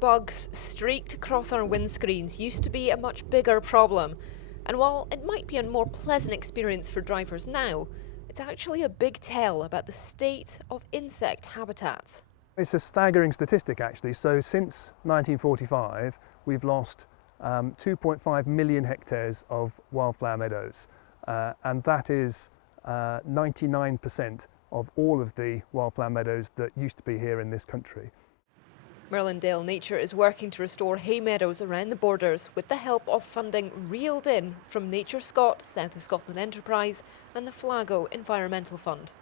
bugs streaked across our windscreens used to be a much bigger problem. And while it might be a more pleasant experience for drivers now, it's actually a big tell about the state of insect habitats. It's a staggering statistic actually. So since 1945 we've lost 2.5 million hectares of wildflower meadows, and that is 99% of all of the wildflower meadows that used to be here in this country. Merlindale Nature is working to restore hay meadows around the borders with the help of funding reeled in from Nature Scot, South of Scotland Enterprise and the Flago Environmental Fund.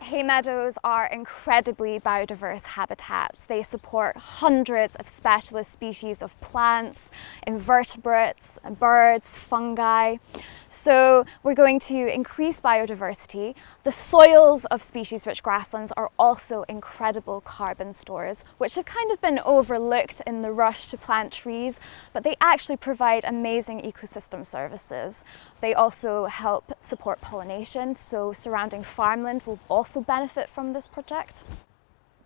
Hay meadows are incredibly biodiverse habitats. They support hundreds of specialist species of plants, invertebrates, birds, fungi. So we're going to increase biodiversity. The soils of species-rich grasslands are also incredible carbon stores, which have kind of been overlooked in the rush to plant trees, but they actually provide amazing ecosystem services. They also help support pollination, so surrounding farmland will also benefit from this project.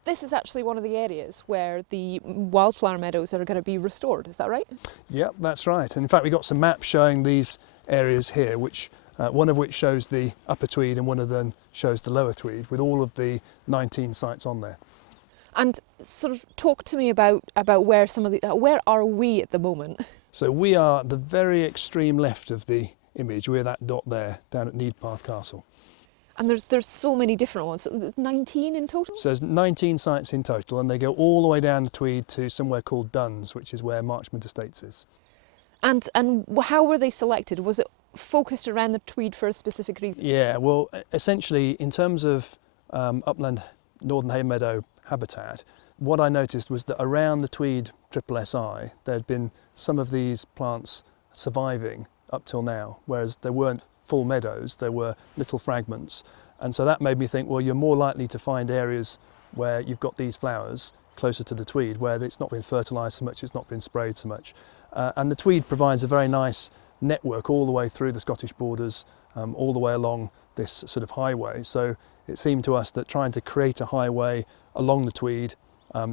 This is actually one of the areas where the wildflower meadows are going to be restored, is that right? Yep, that's right. And in fact, we've got some maps showing these areas here, which one of which shows the upper Tweed and one of them shows the lower Tweed, with all of the 19 sites on there. And sort of talk to me about where where are we at the moment? So we are the very extreme left of the image. We're that dot there down at Needpath Castle. And there's so many different ones. So there's 19 in total? So there's 19 sites in total, and they go all the way down the Tweed to somewhere called Duns, which is where Marchmont Estates is. And how were they selected? Was it focused around the Tweed for a specific reason? Yeah, well, essentially, in terms of upland northern hay meadow habitat, what I noticed was that around the Tweed SSSI, there had been some of these plants surviving up till now, whereas there weren't full meadows, there were little fragments. And so that made me think, well, you're more likely to find areas where you've got these flowers closer to the Tweed, where it's not been fertilised so much, it's not been sprayed so much. And the Tweed provides a very nice network all the way through the Scottish borders, all the way along this sort of highway. So it seemed to us that trying to create a highway along the Tweed,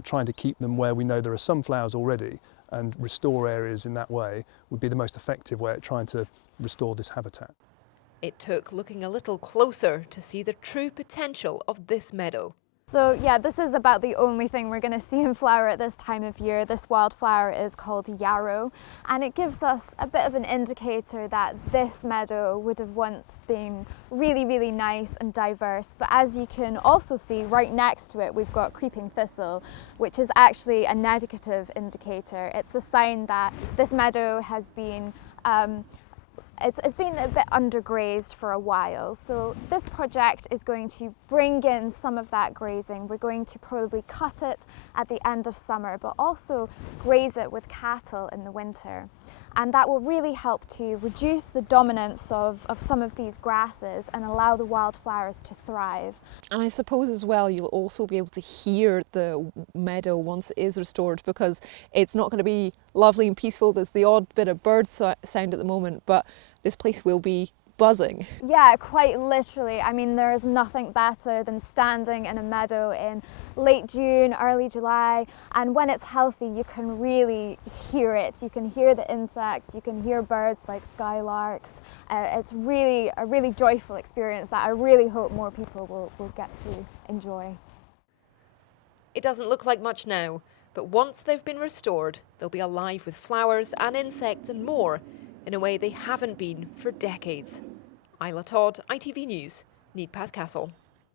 trying to keep them where we know there are some flowers already and restore areas in that way would be the most effective way at trying to restore this habitat. It took looking a little closer to see the true potential of this meadow. So yeah, this is about the only thing we're going to see in flower at this time of year. This wildflower is called yarrow, and it gives us a bit of an indicator that this meadow would have once been really, really nice and diverse. But as you can also see, right next to it, we've got creeping thistle, which is actually a negative indicator. It's a sign that this meadow has been It's been a bit undergrazed for a while, so this project is going to bring in some of that grazing. We're going to probably cut it at the end of summer, but also graze it with cattle in the winter. And that will really help to reduce the dominance of some of these grasses and allow the wildflowers to thrive. And I suppose as well you'll also be able to hear the meadow once it is restored, because it's not going to be lovely and peaceful. There's the odd bit of bird sound at the moment, but this place will be buzzing. Yeah, quite literally. I mean, there is nothing better than standing in a meadow in late June, early July, and when it's healthy you can really hear it. You can hear the insects, you can hear birds like skylarks. It's really a really joyful experience that I really hope more people will get to enjoy. It doesn't look like much now, but once they've been restored, they'll be alive with flowers and insects and more, in a way they haven't been for decades. Isla Todd, ITV News, Needpath Castle.